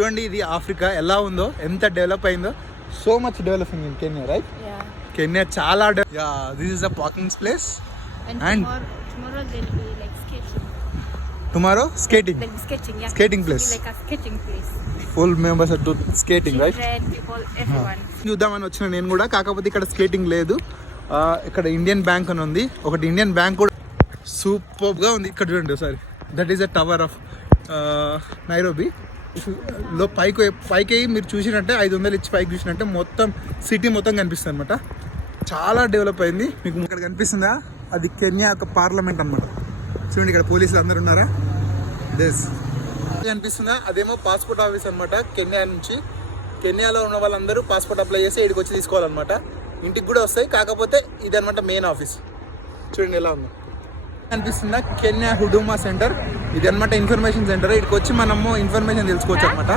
చూడండి ఇది ఆఫ్రికా ఎలా ఉందో ఎంత డెవలప్ అయిందో. So much developing in Kenya right. Kenya చాలా this is the parking place skating. Tomorrow skating skating place. Full members to skating right. చూద్దామని వచ్చిన నేను కూడా కాకపోతే ఇక్కడ స్కేటింగ్ లేదు. ఇక్కడ ఇండియన్ బ్యాంక్ అని ఉంది. ఒకటి ఇండియన్ బ్యాంక్ కూడా సూపర్గా ఉంది. ఇక్కడ చూడండి ఒకసారి. That is the tower of Nairobi లో పైకి పైకి మీరు చూసినట్టే ఐదు వందలు ఇచ్చి పైకి చూసినట్టే మొత్తం సిటీ మొత్తం కనిపిస్తుంది అనమాట చాలా డెవలప్ అయింది. మీకు ఇక్కడ కనిపిస్తుందా? అది కెన్యా యొక్క పార్లమెంట్ అనమాట చూడండి ఇక్కడ పోలీసులు అందరు ఉన్నారా? దిస్ కనిపిస్తుందా? అదేమో పాస్పోర్ట్ ఆఫీస్ అనమాట కెన్యా నుంచి. కెన్యాలో ఉన్న వాళ్ళందరూ పాస్పోర్ట్ అప్లై చేసి ఇక్కడికి వచ్చి తీసుకోవాలన్నమాట. ఇంటికి కూడా వస్తాయి కాకపోతే ఇది అనమాట మెయిన్ ఆఫీస్ చూడండి ఎలా ఉందో. కనిపిస్తుందా కెన్యా హుడుమా సెంటర్. ఇది అనమాట ఇన్ఫర్మేషన్ సెంటర్. ఇక్కడికి వచ్చి మనము ఇన్ఫర్మేషన్ తెలుసుకోవచ్చు అనమాట